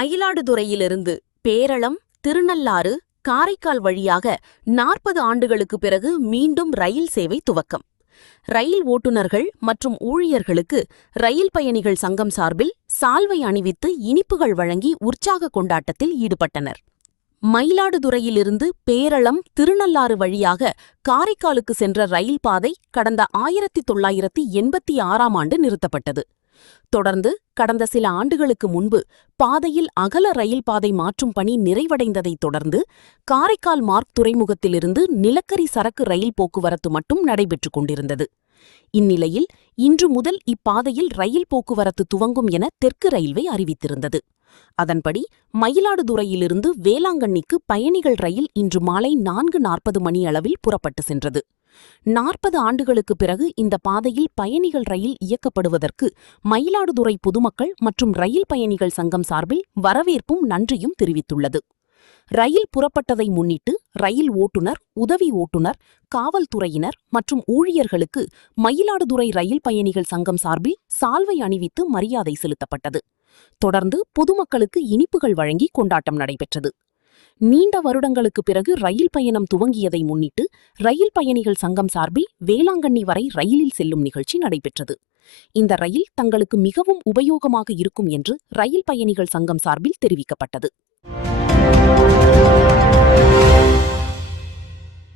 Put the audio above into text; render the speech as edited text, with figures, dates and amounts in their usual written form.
மயிலாடுதுறையிலிருந்து பேரளம், திருநள்ளாறு, காரைக்கால் வழியாக 40 ஆண்டுகளுக்கு பிறகு மீண்டும் ரயில் சேவை துவக்கம். ரயில் ஓட்டுநர்கள் மற்றும் ஊழியர்களுக்கு ரயில் பயணிகள் சங்கம் சார்பில் சால்வை அணிவித்து இனிப்புகள் வழங்கி உற்சாக கொண்டாட்டத்தில் ஈடுபட்டனர். மயிலாடுதுறையிலிருந்து பேரளம், திருநள்ளாறு வழியாக காரைக்காலுக்கு சென்ற ரயில் பாதை கடந்த 1986ஆம் ஆண்டு நிறுத்தப்பட்டது. தொடர்ந்து கடந்த சில ஆண்டுகளுக்கு முன்பு பாதையில் அகல ரயில் பாதை மாற்றும் பணி நிறைவடைந்ததைத் தொடர்ந்து காரைக்கால் மார்க் துறைமுகத்திலிருந்து நிலக்கரி சரக்கு ரயில் போக்குவரத்து மட்டும் நடைபெற்றுக் கொண்டிருந்தது. இந்நிலையில் இன்று முதல் இப்பாதையில் ரயில் போக்குவரத்து துவங்கும் என தெற்கு ரயில்வே அறிவித்திருந்தது. அதன்படி மயிலாடுதுறையிலிருந்து வேளாங்கண்ணிக்கு பயணிகள் ரயில் இன்று மாலை 4:40 மணியளவில் புறப்பட்டு சென்றது. 40 ஆண்டுகளுக்கு பிறகு இந்த பாதையில் பயணிகள் ரயில் இயக்கப்படுவதற்கு மயிலாடுதுறை பொதுமக்கள் மற்றும் ரயில் பயணிகள் சங்கம் சார்பில் வரவேற்பும் நன்றியும் தெரிவித்துள்ளது. ரயில் புறப்பட்டதை முன்னிட்டு ரயில் ஓட்டுநர், உதவி ஓட்டுநர், காவல்துறையினர் மற்றும் ஊழியர்களுக்கு மயிலாடுதுறை ரயில் பயணிகள் சங்கம் சார்பில் சால்வை அணிவித்து மரியாதை செலுத்தப்பட்டது. தொடர்ந்து பொதுமக்களுக்கு இனிப்புகள் வழங்கி கொண்டாட்டம் நடைபெற்றது. நீண்ட வருடங்களுக்கு பிறகு ரயில் பயணம் துவங்கியதை முன்னிட்டு ரயில் பயணிகள் சங்கம் சார்பில் வேளாங்கண்ணி வரை ரயிலில் செல்லும் நிகழ்ச்சி நடைபெற்றது. இந்த ரயில் தங்களுக்கு மிகவும் உபயோகமாக இருக்கும் என்று ரயில் பயணிகள் சங்கம் சார்பில் தெரிவிக்கப்பட்டது.